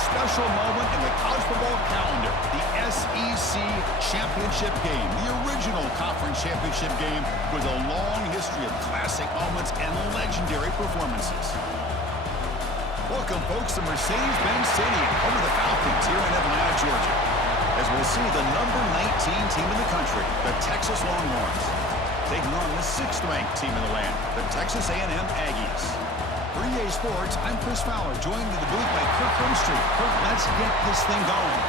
special moment in the college football calendar, the SEC Championship game, the original conference championship game with a long history of classic moments and legendary performances. Welcome, folks, to Mercedes-Benz Stadium, home of the Falcons here in Atlanta, Georgia, as we'll see the number 19 team in the country, the Texas Longhorns, taking on the 6th-ranked team in the land, the Texas A&M Aggies. For EA Sports, I'm Chris Fowler, joined in the booth by Kirk Herbstreit. Kirk, let's get this thing going.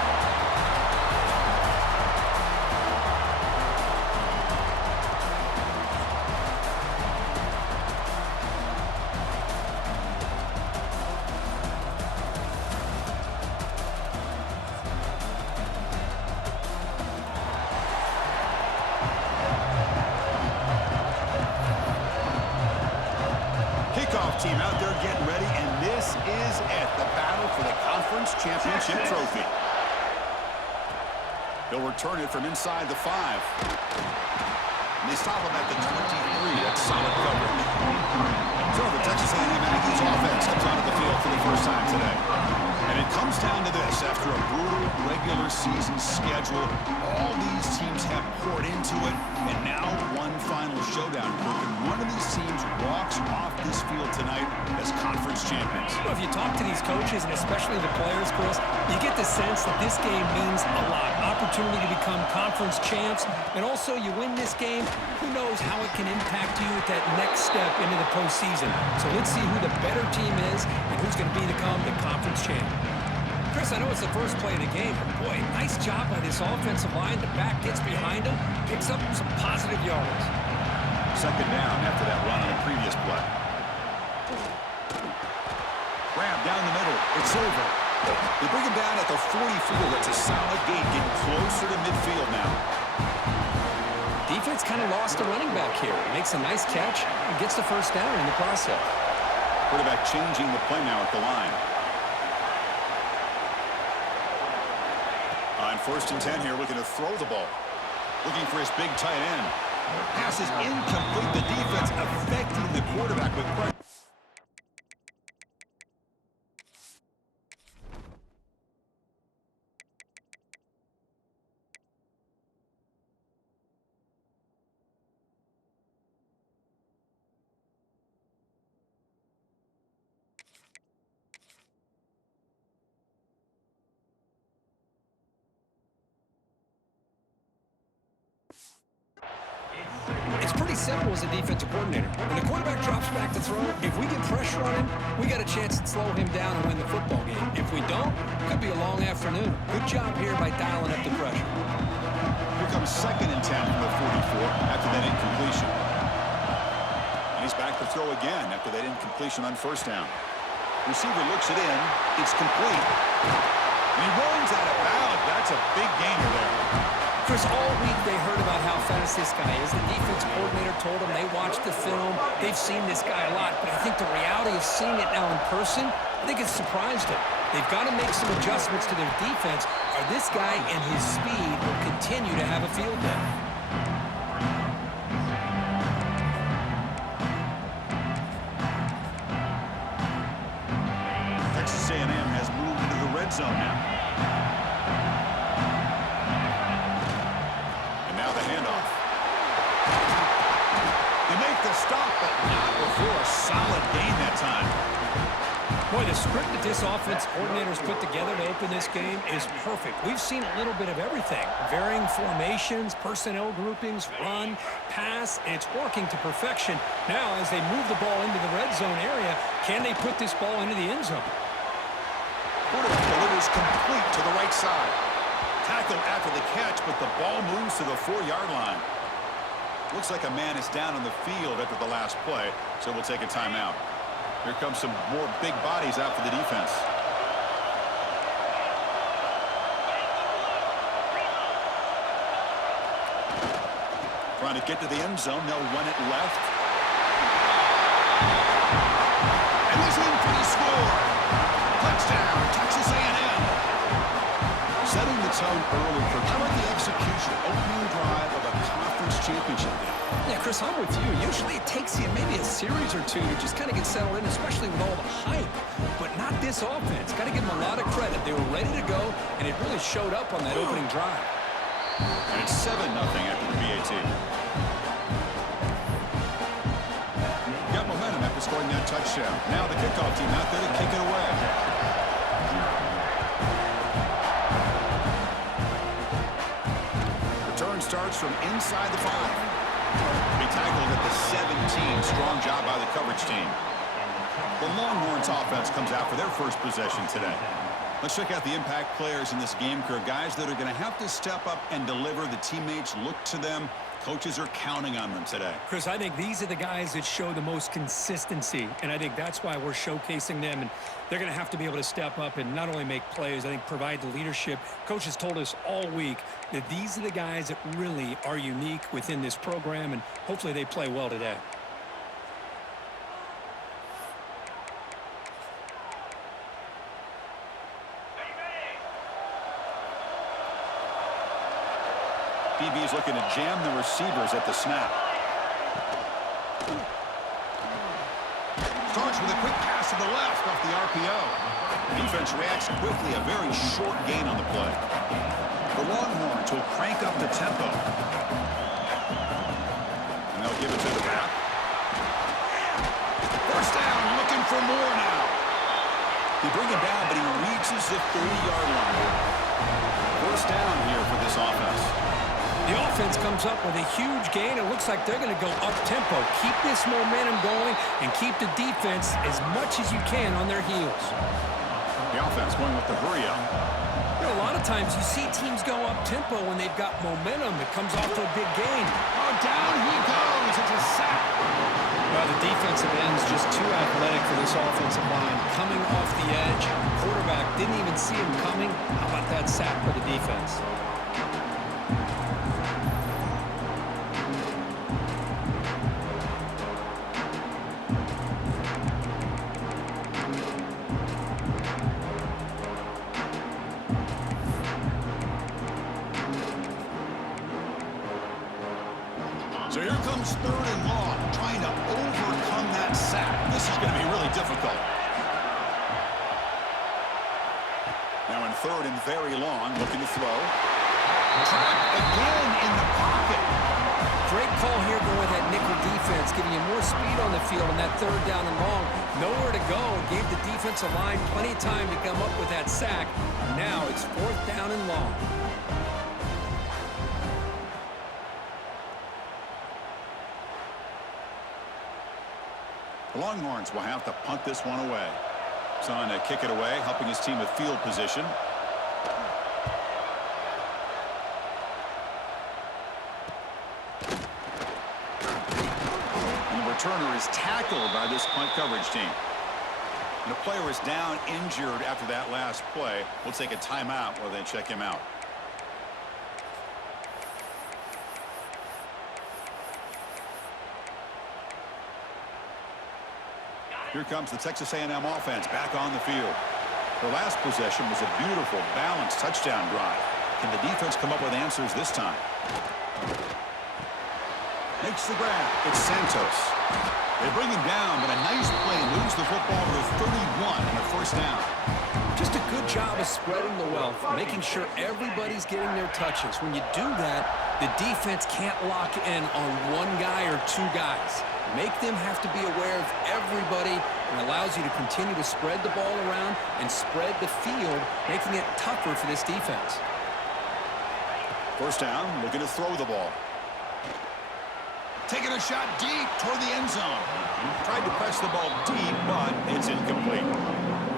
Team out there getting ready, and this is it, the battle for the conference championship trophy. They'll return it from inside the 5. And they stop him at the 23. That's solid coverage. So the Texas A&M Aggies offense comes onto the field for the first time today. And it comes down to this. After a brutal regular season schedule, all these teams have poured into it, and now one final showdown. And one of these teams walks off this field tonight as conference champions. You know, if you talk to these coaches, and especially the players, Chris, you get the sense that this game means a lot. Opportunity to become conference champs, and also you win this game, who knows how it can impact you at that next step into the postseason. So let's see who the better team is and who's going to become the conference champ. Chris, I know it's the first play of the game, but boy, nice job by this offensive line. The back gets behind him, picks up some positive yards. Second down after that run on the previous play. Grab down the middle. It's over. They bring him down at the 44. That's a solid gain, getting closer to midfield now. Defense kind of lost a running back here. Makes a nice catch and gets the first down in the process. Quarterback changing the play now at the line. On 1st and 10 here, looking to throw the ball. Looking for his big tight end. Pass is incomplete. The defense affecting the quarterback with pressure. It's pretty simple as a defensive coordinator. When the quarterback drops back to throw, if we get pressure on him, we got a chance to slow him down and win the football game. If we don't, it could be a long afternoon. Good job here by dialing up the pressure. Here comes 2nd and 10 from the 44 after that incompletion. And he's back to throw again after that incompletion on 1st down. Receiver looks it in. It's complete. And he runs out of bounds. That's a big gainer there. Chris, all week they heard about how fast this guy is. The defense coordinator told them they watched the film. They've seen this guy a lot, but I think the reality of seeing it now in person, I think it's surprised them. They've got to make some adjustments to their defense, or this guy and his speed will continue to have a field day. Texas A&M has moved into the red zone now. Stop, but not before a solid gain that time. Boy, the script that this offense coordinator's put together to open this game is perfect. We've seen a little bit of everything. Varying formations, personnel groupings, run, pass, and it's working to perfection. Now, as they move the ball into the red zone area, can they put this ball into the end zone? Quarterback delivers complete to the right side. Tackle after the catch, but the ball moves to the 4-yard line. Looks like a man is down on the field after the last play, so we'll take a timeout. Here comes some more big bodies out for the defense. Trying to get to the end zone. They'll run it left. And he's in for the score. Touchdown, Texas A&M. Setting the tone early for how about the execution, opening drive of a conference championship game. Yeah, Chris, I'm with you. Usually it takes you maybe a series or two to just kind of get settled in, especially with all the hype. But not this offense. Got to give them a lot of credit. they really showed up on that opening drive. And it's 7-0 after the PAT. Got momentum after scoring that touchdown. Now the kickoff team out there to kick it away. Return starts from inside the 5. He tackled at the 17. Strong job by the coverage team. The Longhorns offense comes out for their first possession today. Let's check out the impact players in this game, Kirk. Guys that are going to have to step up and deliver. The teammates look to them. Coaches are counting on them today. Chris, I think these are the guys that show the most consistency, and I think that's why we're showcasing them, and they're going to have to be able to step up and not only make plays, I think provide the leadership. Coaches told us all week that these are the guys that really are unique within this program, and hopefully they play well today. DB is looking to jam the receivers at the snap. Starts with a quick pass to the left off the RPO. Defense reacts quickly, a very short gain on the play. The Longhorns will crank up the tempo. And they'll give it to the back. First down, looking for more now. They bring him down, but he reaches the 30-yard line. First down here for this offense. The offense comes up with a huge gain. It looks like they're going to go up-tempo. Keep this momentum going and keep the defense as much as you can on their heels. The offense going with the hurry-up. You know, a lot of times you see teams go up-tempo when they've got momentum. It comes off to a big gain. Oh, down he goes. It's a sack. Well, the defensive end's just too athletic for this offensive line. Coming off the edge, quarterback didn't even see him coming. How about that sack for the defense? So here comes 3rd and long, trying to overcome that sack. This is going to be really difficult. Now in 3rd and very long, looking to throw. Trapped again in the pocket. Great call here going with that nickel defense, giving you more speed on the field on that 3rd down and long. Nowhere to go. Gave the defensive line plenty of time to come up with that sack. Now it's 4th down and long. The Longhorns will have to punt this one away. Son to kick it away, helping his team with field position. And the returner is tackled by this punt coverage team. And the player is down injured after that last play. We'll take a timeout while they check him out. Here comes the Texas A&M offense back on the field. Their last possession was a beautiful, balanced touchdown drive. Can the defense come up with answers this time? Makes the grab. It's Santos. They bring him down, but a nice play moves the football to the 31 and a first down. Just a good job of spreading the wealth, making sure everybody's getting their touches. When you do that, the defense can't lock in on one guy or two guys. Make them have to be aware of everybody, and allows you to continue to spread the ball around and spread the field, making it tougher for this defense. First down, looking to throw the ball. Taking a shot deep toward the end zone. Tried to press the ball deep, but it's incomplete.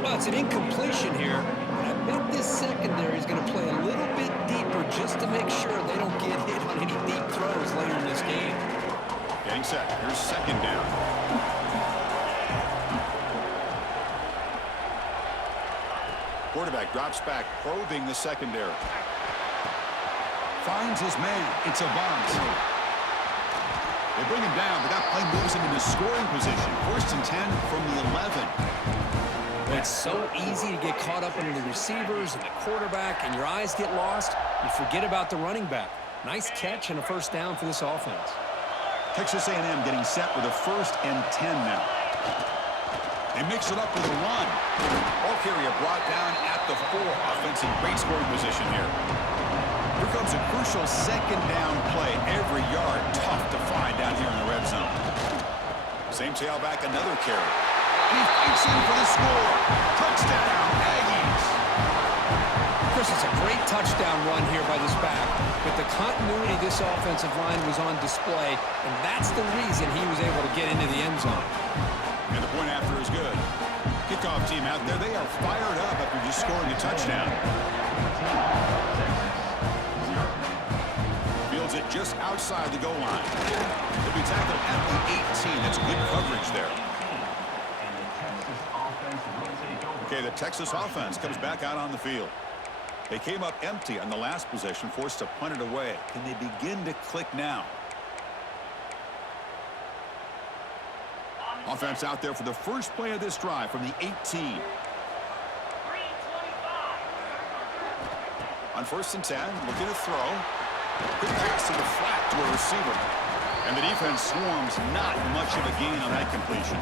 Well, it's an incompletion here, but I bet this secondary is going to play a little bit deeper just to make sure they don't get hit on any deep throws later in this game. Getting set. Here's 2nd down. Quarterback drops back, probing the secondary. Finds his man. It's Avant. They bring him down, but that play moves him into scoring position. 1st and 10 from the 11. It's so easy to get caught up in the receivers and the quarterback, and your eyes get lost. You forget about the running back. Nice catch and a first down for this offense. Texas A&M getting set with a 1st and 10 now. They mix it up with a run. Ball carrier brought down at the 4. Offense in great scoring position here. Here comes a crucial second down play. Every yard tough to find down here in the red zone. Same tailback, another carry. And he fights in for the score. Touchdown, Aggies. Chris, it's a great touchdown run here by this back. But the continuity of this offensive line was on display, and that's the reason he was able to get into the end zone. And the point after is good. Kickoff team out there, they are fired up after just scoring a touchdown. Fields it just outside the goal line. They'll be tackled at the 18. That's good coverage there. Okay, the Texas offense comes back out on the field. They came up empty on the last possession, forced to punt it away. Can they begin to click now? Offense out there for the first play of this drive from the 18. On 1st and 10, looking to throw. Quick pass to the flat to a receiver. And the defense swarms, not much of a gain on that completion.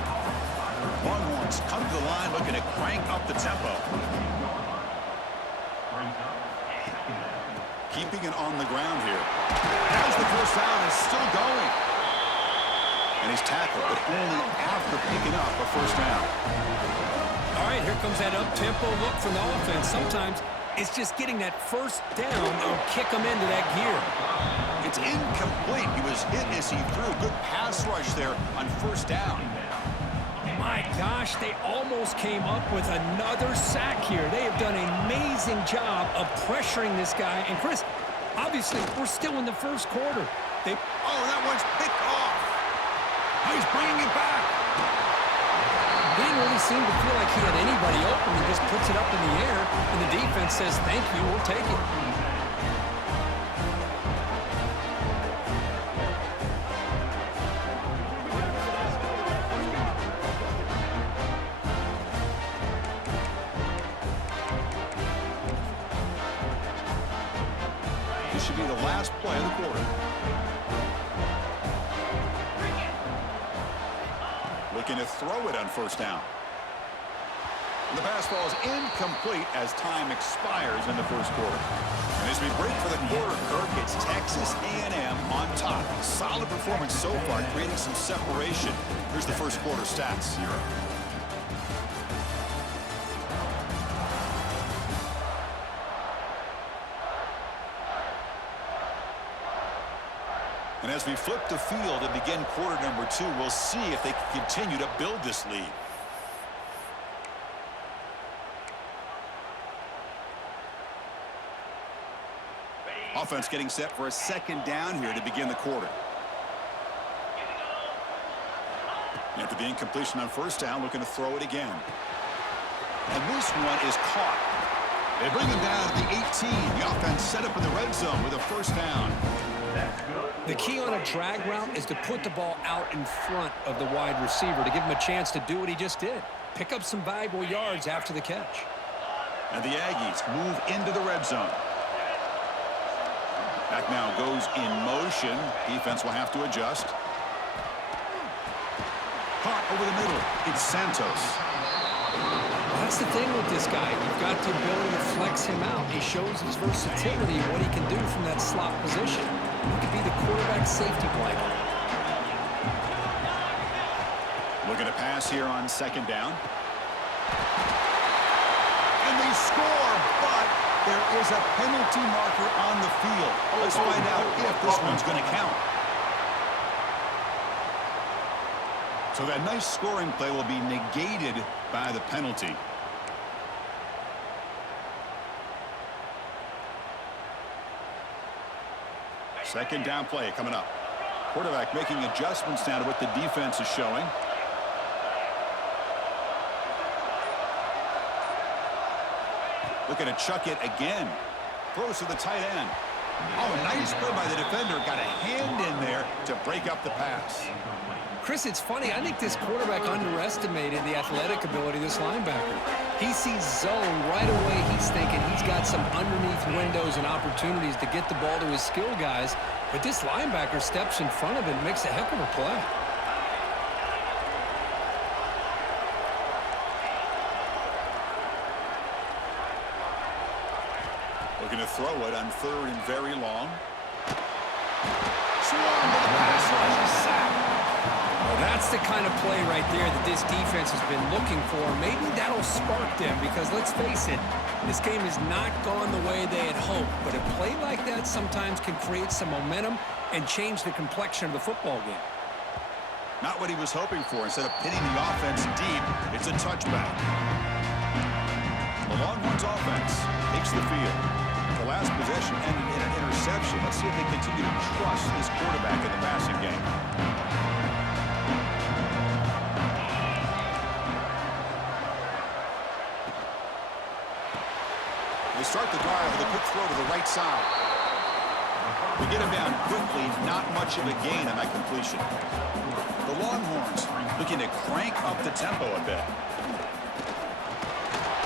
Longhorns come to the line looking to crank up the tempo. Keeping it on the ground here. As the first down is still going. And he's tackled, but only after picking up a first down. All right, here comes that up-tempo look from the offense. Sometimes it's just getting that first down that will kick them into that gear. It's incomplete. He was hit as he threw. Good pass rush there on first down. My gosh, they almost came up with another sack here. They have done an amazing job of pressuring this guy. And, Chris, obviously, we're still in the first quarter. Oh, that one's picked off. He's bringing it back. He didn't really seem to feel like he had anybody open. He just puts it up in the air, and the defense says, thank you, we'll take it. This should be the last play of the quarter. Looking to throw it on first down. The pass ball is incomplete as time expires in the first quarter. And as we break for the quarter, Kirk, it's Texas A&M on top. Solid performance so far, creating some separation. Here's the first quarter stats. And as we flip the field and begin quarter number 2, we'll see if they can continue to build this lead. Offense getting set for a second down here to begin the quarter. After the incompletion on first down, looking to throw it again. And this one is caught. They bring him down to the 18. The offense set up in the red zone with a first down. The key on a drag route is to put the ball out in front of the wide receiver to give him a chance to do what he just did. Pick up some valuable yards after the catch. And the Aggies move into the red zone. Back now goes in motion. Defense will have to adjust. Caught over the middle. It's Santos. That's the thing with this guy. You've got the ability to flex him out. He shows his versatility, what he can do from that slot position. He could be the quarterback safety blanket. Looking to pass here on second down. And they score, but there is a penalty marker on the field. Let's find out if this one's going to count. So that nice scoring play will be negated by the penalty. Second down play coming up. Quarterback making adjustments now to what the defense is showing. Looking to chuck it again. Throws to the tight end. Oh, nice play by the defender. Got a hand in there to break up the pass. Chris, it's funny. I think this quarterback underestimated the athletic ability of this linebacker. He sees zone right away. He's thinking he's got some underneath windows and opportunities to get the ball to his skill guys. But this linebacker steps in front of him and makes a heck of a play. Looking to throw it on 3rd and very long. Swung to the pass rush, a sack. Well, that's the kind of play right there that this defense has been looking for. Maybe that'll spark them because, let's face it, this game has not gone the way they had hoped. But a play like that sometimes can create some momentum and change the complexion of the football game. Not what he was hoping for. Instead of pinning the offense deep, it's a touchback. The Longhorns offense takes the field. The last possession ended in an interception. Let's see if they continue to trust this quarterback in the passing game. They start the drive with a quick throw to the right side. They get him down quickly, not much of a gain on that completion. The Longhorns looking to crank up the tempo a bit.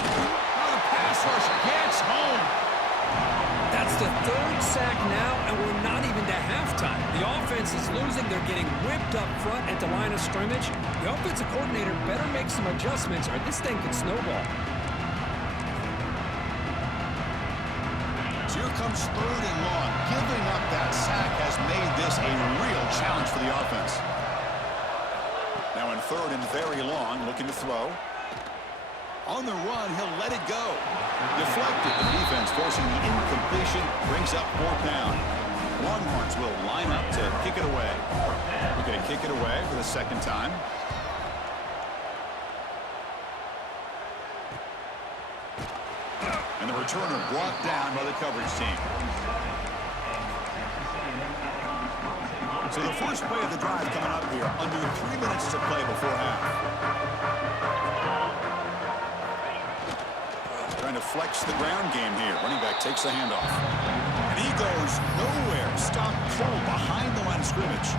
The pass rush gets home. That's the 3rd sack now, and we're not even to halftime. The offense is losing. They're getting whipped up front at the line of scrimmage. The offensive coordinator better make some adjustments or this thing could snowball. Here comes 3rd and long. Giving up that sack has made this a real challenge for the offense. Now in 3rd and very long, looking to throw. On the run, he'll let it go. Deflected. The defense forcing the incompletion. Brings up 4th down. Longhorns will line up to kick it away. We're going to kick it away for the 2nd time. And the returner brought down by the coverage team. So the first play of the drive coming up here. Under 3 minutes to play before half. Trying to flex the ground game here. Running back takes the handoff. And he goes nowhere. Stopped cold behind the line of scrimmage.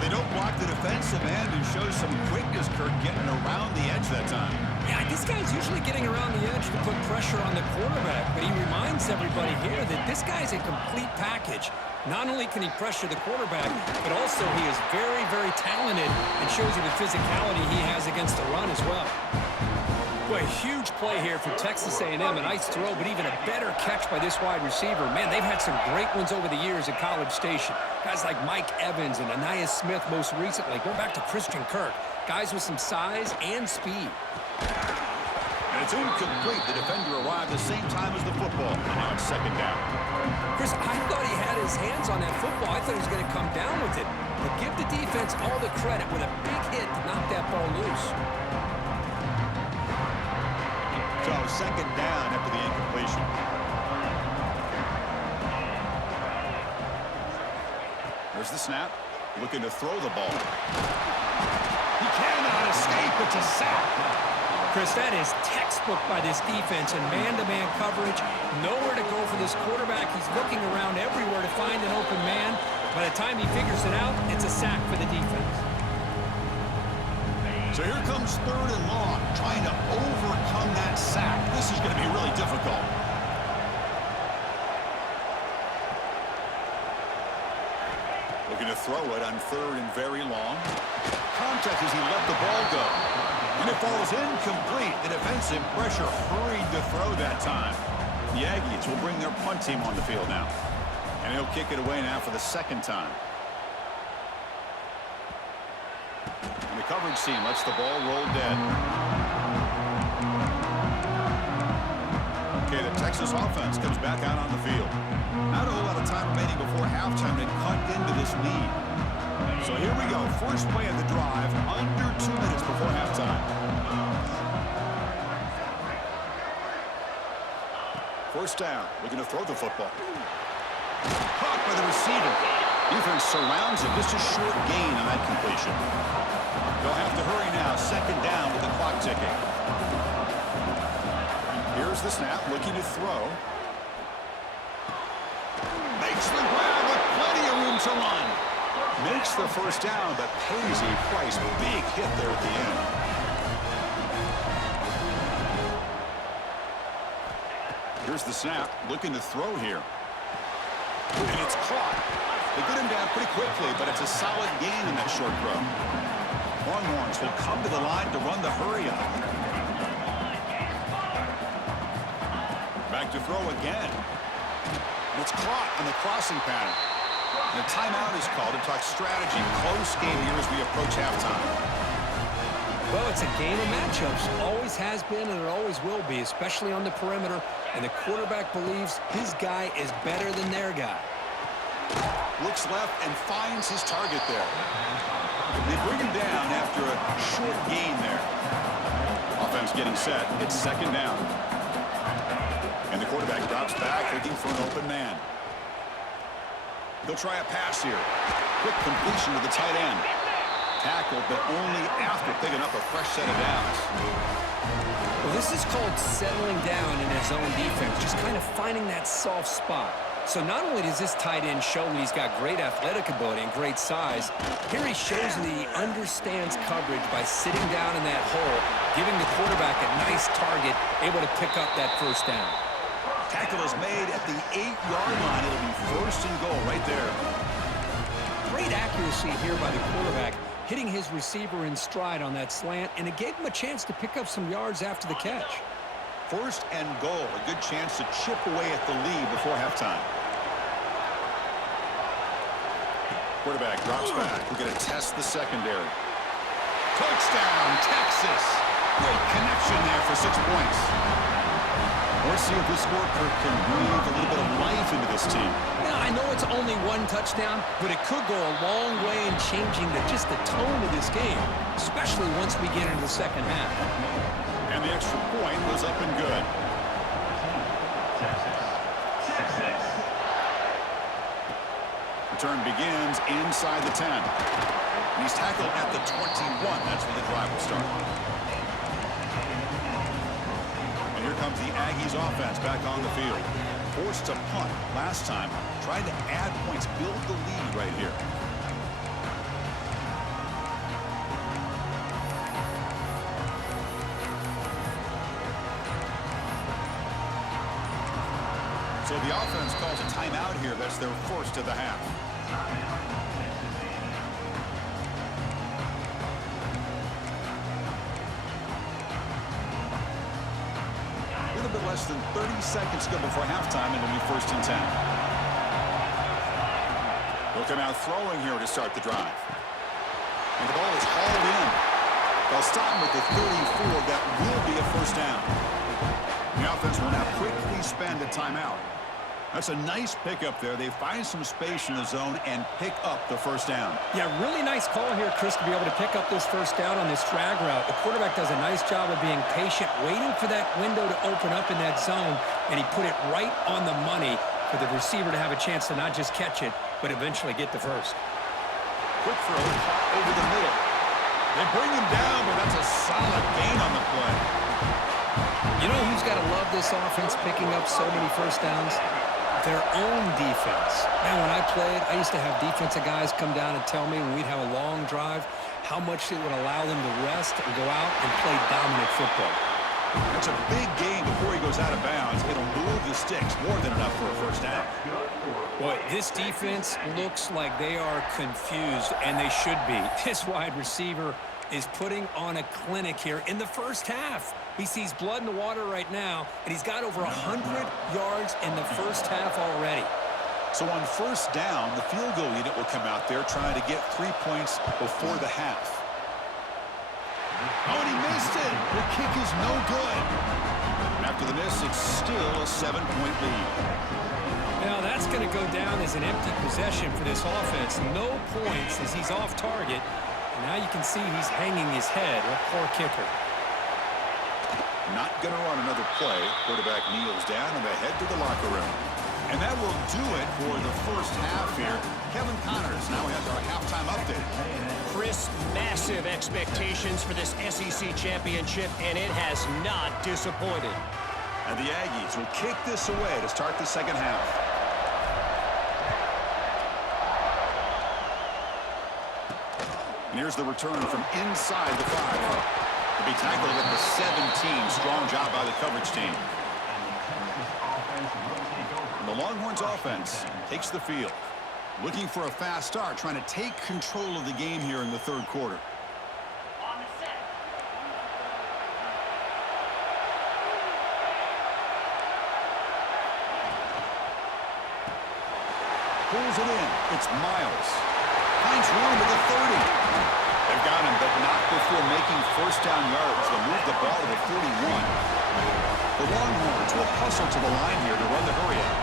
They don't block the defensive end and show some quickness, Kirk, getting around the edge that time. Yeah, this guy's usually getting around the edge to put pressure on the quarterback, but he reminds everybody here that this guy's a complete package. Not only can he pressure the quarterback, but also he is very, very talented and shows you the physicality he has against the run as well. Boy, a huge play here for Texas A&M. A nice throw, but even a better catch by this wide receiver. Man, they've had some great ones over the years at College Station. Guys like Mike Evans and Anais Smith most recently. Going back to Christian Kirk. Guys with some size and speed. And it's incomplete. The defender arrived the same time as the football. And now it's 2nd down. Chris, I thought he had his hands on that football. I thought he was going to come down with it. But give the defense all the credit with a big hit to knock that ball loose. So 2nd down after the incompletion. There's the snap. Looking to throw the ball. He cannot escape. It's a sack. Chris, that is textbook by this defense in man-to-man coverage. Nowhere to go for this quarterback. He's looking around everywhere to find an open man. By the time he figures it out, it's a sack for the defense. So here comes 3rd and long, trying to overcome that sack. This is going to be really difficult. Looking to throw it on 3rd and very long. Contact as he let the ball go. And it falls incomplete. The defensive pressure hurried to throw that time. The Aggies will bring their punt team on the field now. And he'll kick it away now for the 2nd time. And the coverage team lets the ball roll dead. Okay, the Texas offense comes back out on the field. Not a whole lot of time remaining before halftime to cut into this lead. So here we go. First play of the drive, under 2 minutes before halftime. First down, looking to throw the football. Caught by the receiver. Defense surrounds him. Just a short gain on that completion. They'll have to hurry now. 2nd down with the clock ticking. Here's the snap, looking to throw. Makes the grab with plenty of room to run. Makes the first down, but pays a price. Big hit there at the end. Here's the snap, looking to throw here. And it's caught. They get him down pretty quickly, but it's a solid gain in that short throw. Longhorns will come to the line to run the hurry up. Back to throw again. And it's caught on the crossing pattern. And a timeout is called to talk strategy. Close game here as we approach halftime. Well, it's a game of matchups. Always has been and it always will be, especially on the perimeter. And the quarterback believes his guy is better than their guy. Looks left and finds his target there. They bring him down after a short gain there. Offense getting set. It's second down. And the quarterback drops back looking for an open man. He'll try a pass here. Quick completion to the tight end. Tackled, but only after picking up a fresh set of downs. Well, this is called settling down in his own defense, just kind of finding that soft spot. So not only does this tight end show that he's got great athletic ability and great size, here he shows that he understands coverage by sitting down in that hole, giving the quarterback a nice target, able to pick up that first down. Tackle is made at the 8-yard line. It'll be first and goal right there. Great accuracy here by the quarterback, hitting his receiver in stride on that slant, and it gave him a chance to pick up some yards after the catch. First and goal, a good chance to chip away at the lead before halftime. Quarterback drops back. We're going to test the secondary. Touchdown, Texas. Great connection there for 6 points. Let's see if this scorecard can breathe a little bit of life into this team. Now, I know it's only one touchdown, but it could go a long way in changing just the tone of this game, especially once we get into the second half. And the extra point was up and good. Return begins inside the 10. And he's tackled at the 21. That's where the drive will start. And here comes the Aggies offense back on the field. Forced to punt last time. Trying to add points, build the lead right here. So the offense calls a timeout here. That's their first of the half. A little bit less than 30 seconds to go before halftime, and it'll be first and 10. They'll come out throwing here to start the drive. And the ball is hauled in. They'll stop him with the 34. That will be a first down. The offense will now quickly spend a timeout. That's a nice pickup there. They find some space in the zone and pick up the first down. Yeah, really nice call here, Chris, to be able to pick up this first down on this drag route. The quarterback does a nice job of being patient, waiting for that window to open up in that zone, and he put it right on the money for the receiver to have a chance to not just catch it, but eventually get the first. Quick throw over the middle. They bring him down, but that's a solid gain on the play. You know who's got to love this offense picking up so many first downs? Their own defense. Man, when I played, I used to have defensive guys come down and tell me when we'd have a long drive how much it would allow them to rest and go out and play dominant football. That's a big gain before he goes out of bounds. It'll move the sticks more than enough for a first down. Boy, this defense looks like they are confused, and they should be. This wide receiver is putting on a clinic here in the first half. He sees blood in the water right now, and he's got over 100 yards in the first half already. So on first down, the field goal unit will come out there trying to get 3 points before the half. Oh, and he missed it. The kick is no good. After the miss, it's still a 7-point lead. Now, that's going to go down as an empty possession for this offense. No points as he's off target. And now you can see he's hanging his head. What poor kicker. Not going to run another play. Quarterback kneels down and they head to the locker room. And that will do it for the first half here. Kevin Connors now has our halftime update. Chris, massive expectations for this SEC championship, and it has not disappointed. And the Aggies will kick this away to start the second half. And here's the return from inside the 5. To be tackled at the 17. Strong job by the coverage team. And the Longhorns offense takes the field. Looking for a fast start, trying to take control of the game here in the third quarter. Pulls it in. It's Miles. Finds room at the 30. They've got him, but not before making first down yards. They'll move the ball to the 41. The Longhorns will hustle to the line here to run the hurry up.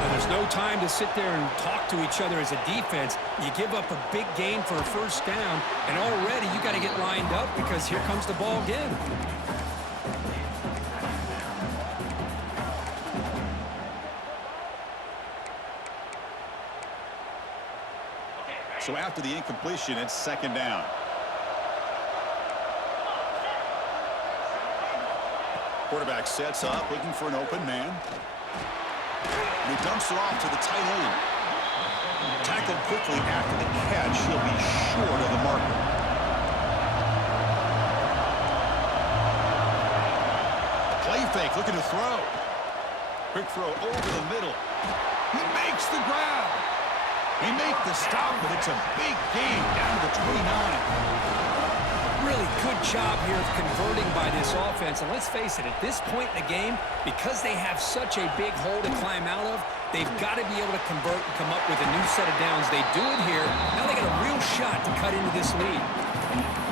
Now, there's no time to sit there and talk to each other as a defense. You give up a big gain for a first down, and already you got to get lined up because here comes the ball again. So after the incompletion, it's second down. Quarterback sets up, looking for an open man. And he dumps it off to the tight end. Tackled quickly after the catch. He'll be short of the marker. Play fake, looking to throw. Quick throw over the middle. He makes the grab. They make the stop, but it's a big gain down to the 29. Really good job here of converting by this offense. And let's face it, at this point in the game, because they have such a big hole to climb out of, they've got to be able to convert and come up with a new set of downs. They do it here. Now they got a real shot to cut into this lead.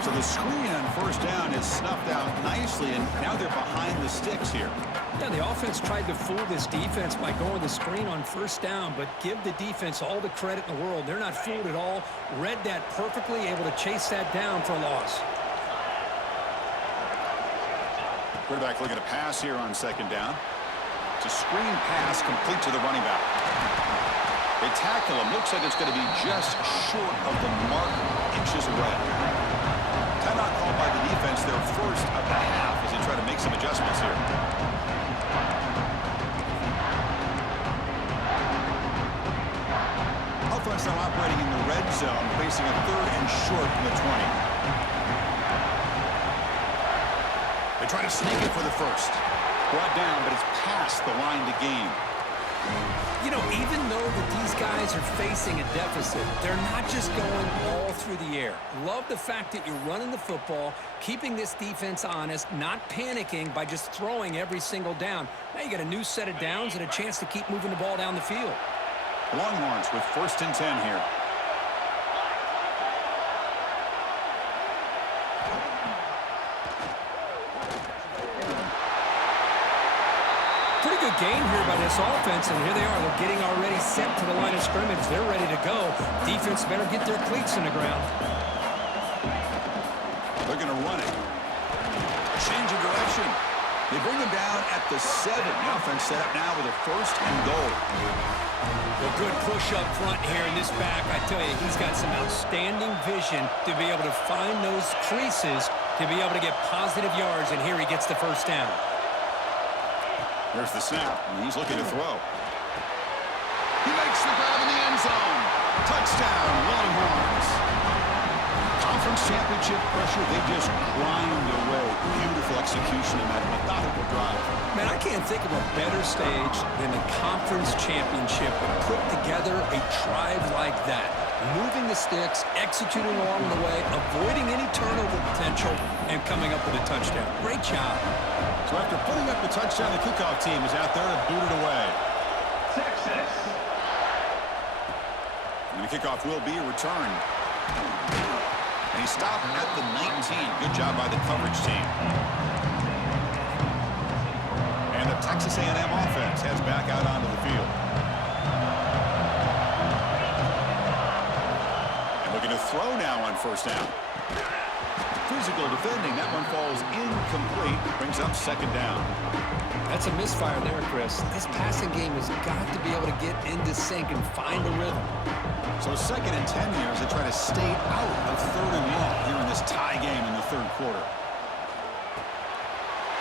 So the screen on first down is snuffed out nicely, and now they're behind the sticks here. Yeah, the offense tried to fool this defense by going the screen on first down, but give the defense all the credit in the world. They're not fooled at all. Read that perfectly, able to chase that down for a loss. Quarterback looking to pass here on second down. It's a screen pass complete to the running back. They tackle him. Looks like it's going to be just short of the mark, inches away. Timeout called by the defense, their first of the half, as they try to make some adjustments here. Offense now operating in the red zone, facing a third and short from the 20. They try to sneak it for the first. Brought down, but it's past the line to gain. You know, even though that these guys are facing a deficit, they're not just going all through the air. Love the fact that you're running the football, keeping this defense honest, not panicking by just throwing every single down. Now you got a new set of downs and a chance to keep moving the ball down the field. Longhorns with first and 10 here. Pretty good gain here by this offense, and here they are. They're getting already set to the line of scrimmage. They're ready to go. Defense better get their cleats in the ground. They're going to run it. Change of direction. They bring him down at the 7. The offense set up now with a first and goal. Well, good push up front here in this back. I tell you, he's got some outstanding vision to be able to find those creases to be able to get positive yards, and here he gets the first down. There's the snap, and he's looking to throw. He makes the grab in the end zone. Touchdown, Longhorns. Conference championship pressure, they just grind away. Beautiful execution in that methodical drive. Man, I can't think of a better stage than a conference championship to put together a drive like that. Moving the sticks, executing along the way, avoiding any turnover potential, and coming up with a touchdown. Great job. So after putting up the touchdown, the kickoff team is out there to boot it away. Texas. And the kickoff will be returned. And he stopped at the 19. Good job by the coverage team. And the Texas A&M offense heads back out onto the field. And looking to throw now on first down. Physical defending. That one falls incomplete. Brings up second down. That's a misfire there, Chris. This passing game has got to be able to get into sync and find a rhythm. So second and 10 here as they try to stay out of third and long here in this tie game in the third quarter.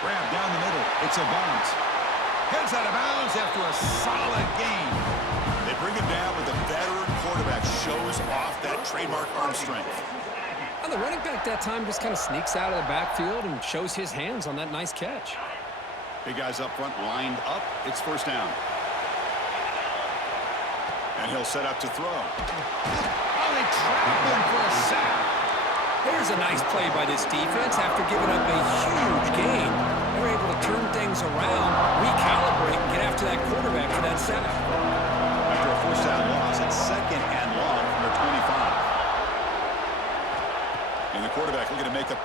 Grab down the middle. It's a bunt. Heads out of bounds after a solid gain. They bring him down, but the veteran quarterback shows off that trademark arm strength. And the running back that time just kind of sneaks out of the backfield and shows his hands on that nice catch. Big guys up front lined up. It's first down. And he'll set up to throw. Oh, they trap him for a sack. There's a nice play by this defense. After giving up a huge gain, they're able to turn things around, recalibrate, and get after that quarterback for that sack. After a first down loss, a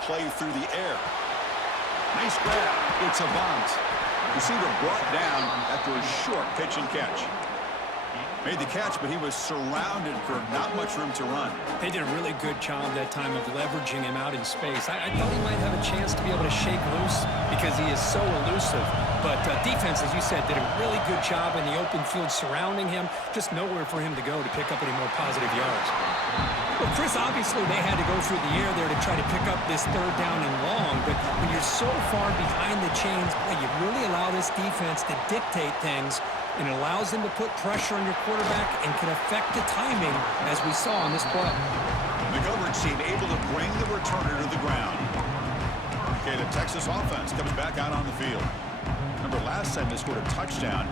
play through the air. Nice grab. It's a bunt. Receiver brought down after a short pitch and catch. Made the catch, but he was surrounded for not much room to run. They did a really good job that time of leveraging him out in space. I thought he might have a chance to be able to shake loose because he is so elusive. But defense, as you said, did a really good job in the open field surrounding him. Just nowhere for him to go to pick up any more positive yards. Well, Chris, obviously they had to go through the air there to try to pick up this third down and long. But when you're so far behind the chains, boy, you really allow this defense to dictate things. And it allows them to put pressure on your quarterback and can affect the timing, as we saw on this play. The coverage team able to bring the returner to the ground. Okay, the Texas offense comes back out on the field. Remember, last time they scored a touchdown.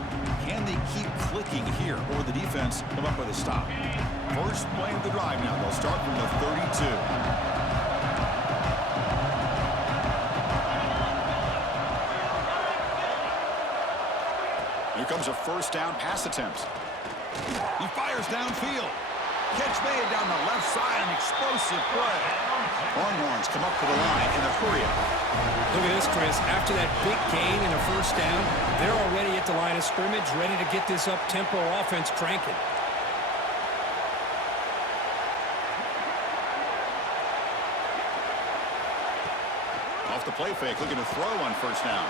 Can they keep clicking here, or the defense come up with a stop? First play of the drive now. They'll start from the 32. Here comes a first down pass attempt. He fires downfield. Catch made down the left side, an explosive play. Longhorns come up to the line in a hurry up. Look at this, Chris. After that big gain and a first down, they're already at the line of scrimmage, ready to get this up-tempo offense cranking. Off the play fake, looking to throw on first down.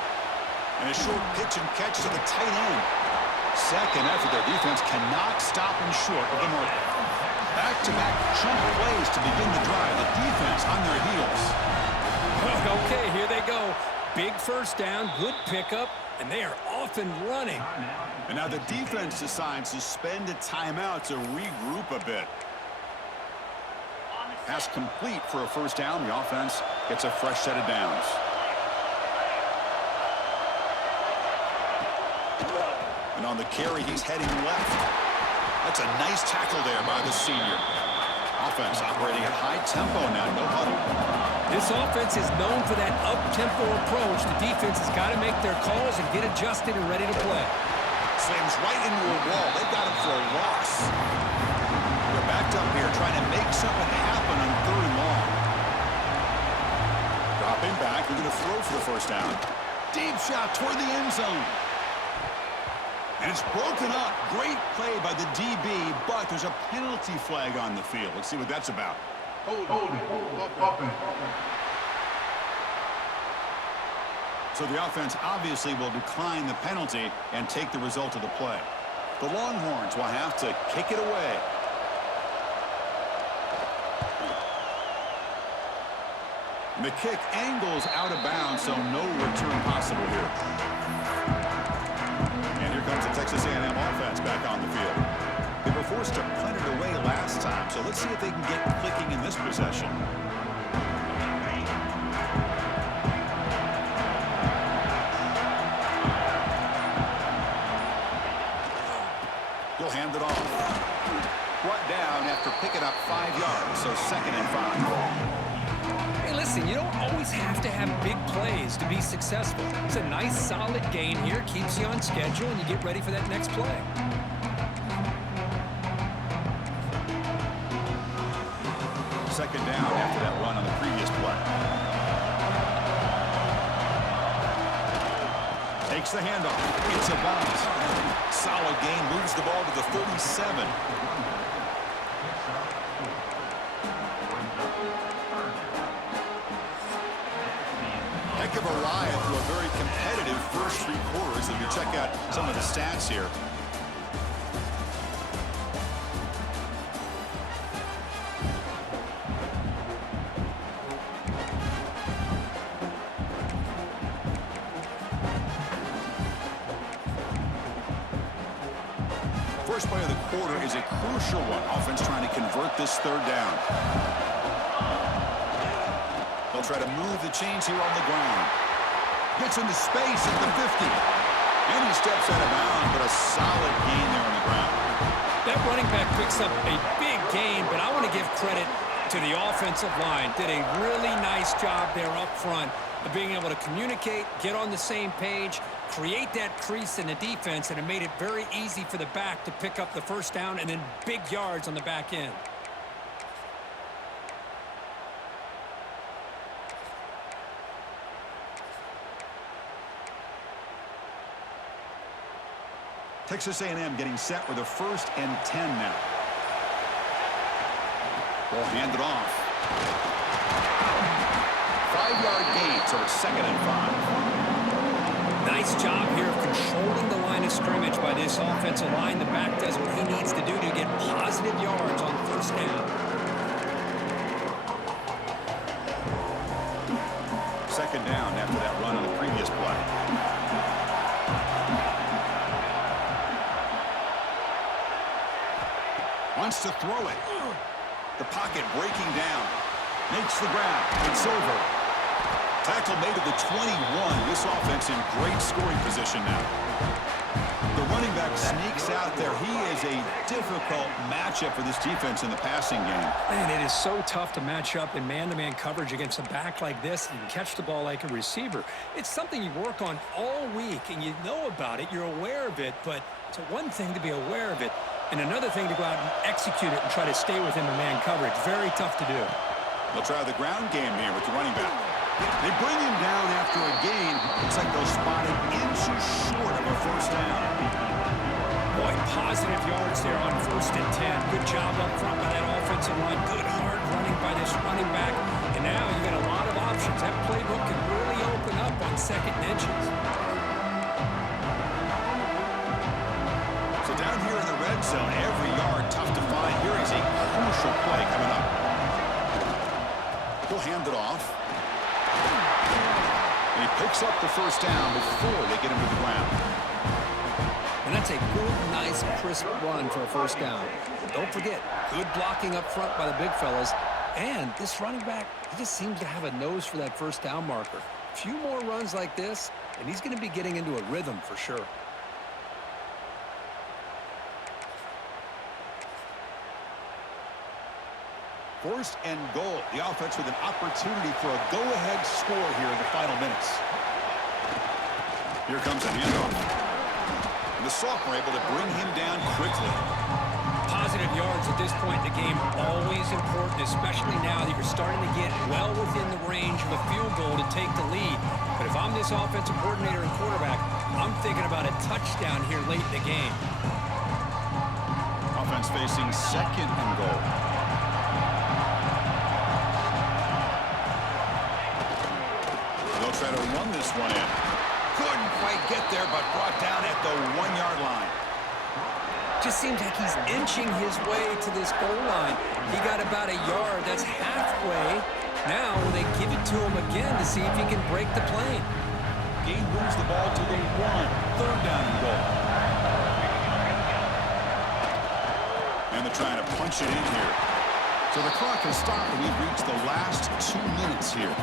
And a short pitch and catch to the tight end. Second effort, their defense cannot stop him short of the mark. Back-to-back chunk plays to begin the drive. The defense on their heels. Okay, here they go. Big first down, good pickup, and they are off and running. And now the defense decides to spend a timeout to regroup a bit. Pass complete for a first down. The offense gets a fresh set of downs. And on the carry, he's heading left. That's a nice tackle there by the senior. Offense operating at high tempo now, no huddle. This offense is known for that up-tempo approach. The defense has got to make their calls and get adjusted and ready to play. Slams right into a wall. They got him for a loss. They're backed up here trying to make something happen on third and long. Dropping back, they're going to throw for the first down. Deep shot toward the end zone. And it's broken up. Great play by the DB, but there's a penalty flag on the field. Let's see what that's about. So the offense obviously will decline the penalty and take the result of the play. The Longhorns will have to kick it away. And the kick angles out of bounds, so no return possible here. And here comes the Texas A&M offense back on the field. They were forced to punt it away last time, so let's see if they can get clicking in this possession. He'll hand it off. Brought down after picking up 5 yards, so 2nd and 5. Hey, listen, you don't always have to have big plays to be successful. It's a nice, solid gain here, keeps you on schedule, and you get ready for that next play. Second down after that run on the previous play. Takes the handoff. It's a bunt. Solid gain, moves the ball to the 37. Heck of a ride through a very competitive first 3 quarters. If you check out some of the stats here. First play of the quarter is a crucial one. Offense trying to convert this third down. They'll try to move the chains here on the ground. Gets into space at the 50. And he steps out of bounds, but a solid gain there on the ground. That running back picks up a big gain, but I want to give credit to the offensive line. Did a really nice job there up front of being able to communicate, get on the same page, create that crease in the defense, and it made it very easy for the back to pick up the first down and then big yards on the back end. Texas A&M getting set with a 1st and 10 now. Ball handed off. 5-yard gain, so it's 2nd and 5. Nice job here of controlling the line of scrimmage by this offensive line. The back does what he needs to do to get positive yards on 1st down. 2nd down after that run on the previous play. Wants to throw it. The pocket breaking down. Makes the ground. It's over. Tackle made at the 21. This offense in great scoring position now. The running back sneaks out there. He is a difficult matchup for this defense in the passing game. Man, it is so tough to match up in man-to-man coverage against a back like this and catch the ball like a receiver. It's something you work on all week, and you know about it. You're aware of it, but it's one thing to be aware of it, and another thing to go out and execute it and try to stay within the man coverage. Very tough to do. They'll try the ground game here with the running back. They bring him down after a gain. Looks like they'll spot him inches short of a 1st down. Boy, positive yards there on 1st and 10. Good job up front by that offensive line. Good hard running by this running back. And now you got a lot of options. That playbook can really open up on 2nd and inches. So down here in the red zone, every yard tough to find. Here is a crucial play coming up. He'll hand it off. And he picks up the 1st down before they get him to the ground. And that's a good, nice, crisp run for a 1st down. Don't forget, good blocking up front by the big fellas. And this running back, he just seems to have a nose for that 1st down marker. A few more runs like this, and he's going to be getting into a rhythm for sure. First and goal. The offense with an opportunity for a go-ahead score here in the final minutes. Here comes a handoff. And the sophomore able to bring him down quickly. Positive yards at this point in the game, always important, especially now that you're starting to get well within the range of a field goal to take the lead. But if I'm this offensive coordinator and quarterback, I'm thinking about a touchdown here late in the game. Offense facing 2nd and goal. They'll try to run this one in. Couldn't quite get there, but brought down at the 1-yard line. Just seems like he's inching his way to this goal line. He got about a yard. That's halfway. Now will they give it to him again to see if he can break the plane? Gain moves the ball to the 1. 3rd down and goal. And they're trying to punch it in here. So the clock has stopped, and we've reached the last 2 minutes here.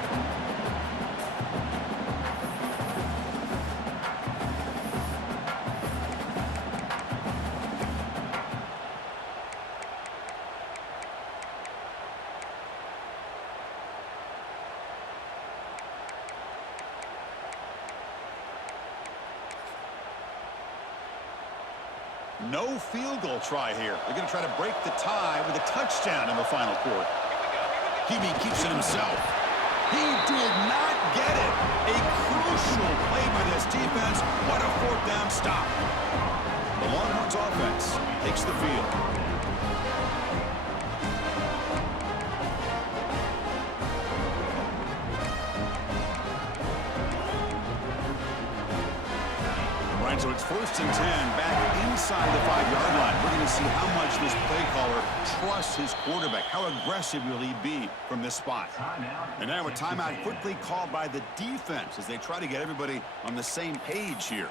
No field goal try here. They're going to try to break the tie with a touchdown in the final quarter. Hebe keeps it himself. He did not get it. A crucial play by this defense. What a 4th down stop. The Longhorns offense takes the field. So it's 1st and 10 back inside the 5-yard line. We're going to see how much this play caller trusts his quarterback. How aggressive will he be from this spot? And now a timeout quickly called by the defense as they try to get everybody on the same page here.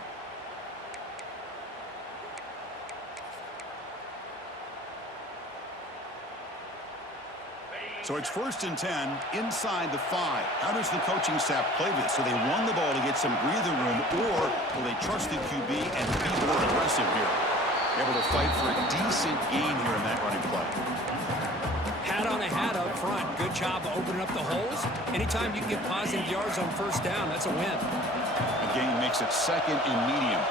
So it's 1st and 10 inside the 5. How does the coaching staff play this? So they run the ball to get some breathing room, or will they trust the QB and be more aggressive here? Able to fight for a decent gain here in that running play. Hat on a hat up front. Good job opening up the holes. Anytime you can get positive yards on 1st down, that's a win. The gain makes it 2nd and medium.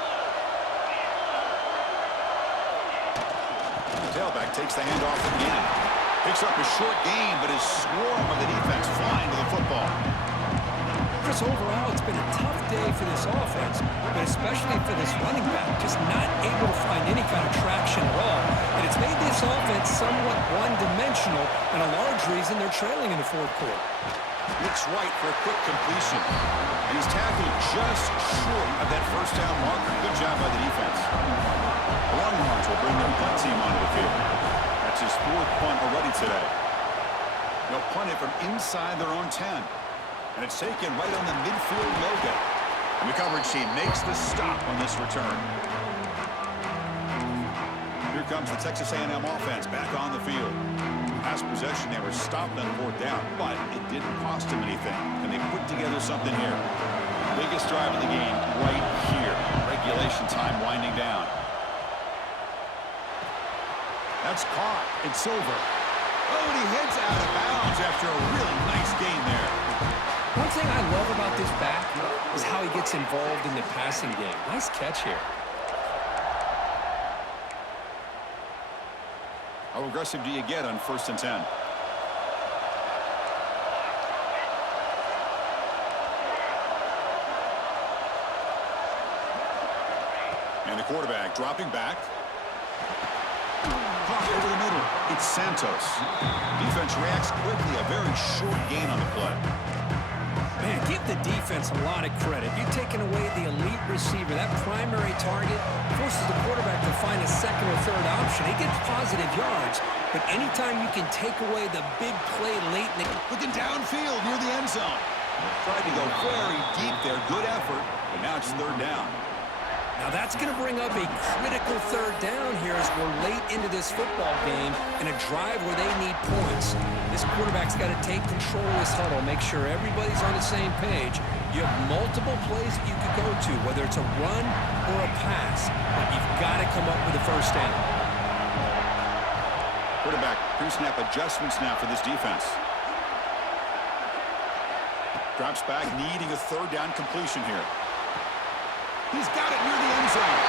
The tailback takes the handoff again. Picks up a short gain, but is swarmed by the defense flying to the football. Chris, overall, it's been a tough day for this offense, but especially for this running back, just not able to somewhat one-dimensional, and a large reason they're trailing in the fourth quarter. Looks right for a quick completion. And he's tackled just short of that first down marker. Good job by the defense. The Longhorns will bring their punt team onto the field. That's his fourth punt already today. They'll punt it from inside their own 10. And it's taken right on the midfield logo. And the coverage team makes the stop on this return. Here comes the Texas A&M offense back on the field. Last possession, they were stopped on fourth down, but it didn't cost them anything. And they put together something here. Biggest drive of the game right here. Regulation time winding down. That's caught. It's over. Oh, and he heads out of bounds after a really nice gain there. One thing I love about this back is how he gets involved in the passing game. Nice catch here. How aggressive do you get on 1st and 10? And the quarterback dropping back. Caught over the middle. It's Santos. Defense reacts quickly. A very short gain on the play. Man, give the defense a lot of credit. You're taking away the elite receiver. That primary target forces the quarterback to find a second or third option. He gets positive yards, but anytime you can take away the big play late in the... Looking downfield near the end zone. Tried to go very deep there. Good effort, but now it's 3rd down. Now that's going to bring up a critical 3rd down here as we're late into this football game in a drive where they need points. This quarterback's got to take control of this huddle, make sure everybody's on the same page. You have multiple plays that you could go to, whether it's a run or a pass, but you've got to come up with a 1st down. Quarterback pre-snap adjustments now for this defense. Drops back, needing a 3rd down completion here. He's got it near the end zone.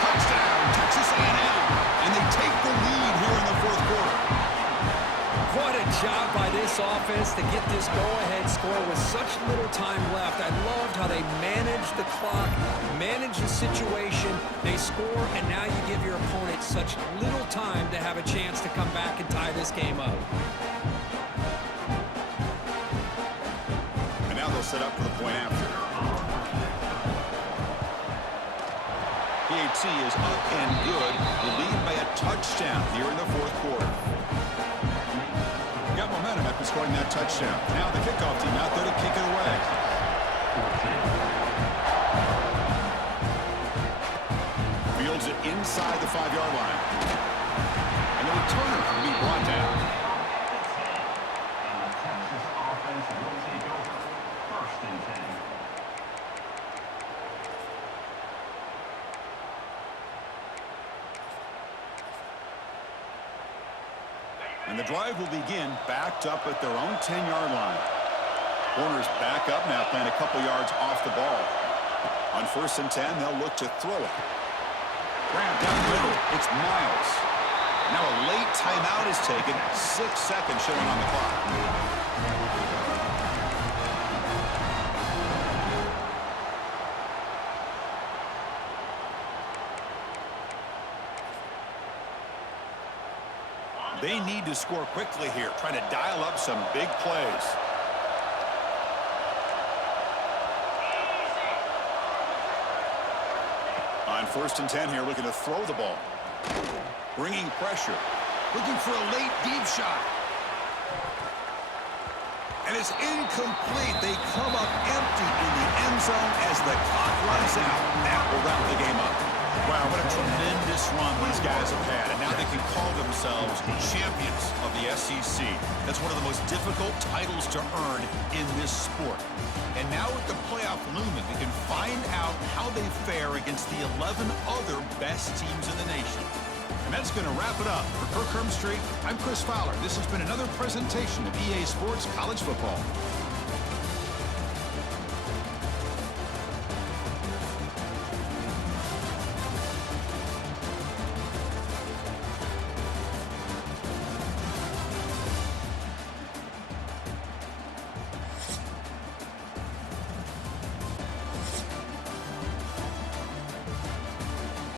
Touchdown, Texas A&M. And they take the lead here in the 4th quarter. What a job by this offense to get this go-ahead score with such little time left. I loved how they managed the clock, managed the situation. They score, and now you give your opponent such little time to have a chance to come back and tie this game up. And now they'll set up for the point after. PAT is up and good. The lead by a touchdown here in the 4th quarter. Got momentum after scoring that touchdown. Now the kickoff team out there to kick it away. Fields it inside the 5-yard line. And the returner will be brought down. And the drive will begin backed up at their own 10-yard line. Corners back up now, playing a couple yards off the ball. On 1st and 10, they'll look to throw it. Grab down the middle. It's Miles. Now a late timeout is taken. 6 seconds showing on the clock. They need to score quickly here, trying to dial up some big plays. On 1st and 10 here, looking to throw the ball. Bringing pressure. Looking for a late deep shot. And it's incomplete. They come up empty in the end zone as the clock runs out. That will wrap the game up. Wow, what a tremendous run these guys have had. And now they can call themselves champions of the SEC. That's one of the most difficult titles to earn in this sport. And now with the playoff looming, we can find out how they fare against the 11 other best teams in the nation. And that's going to wrap it up. For Kirk Herbstreit, I'm Chris Fowler. This has been another presentation of EA Sports College Football.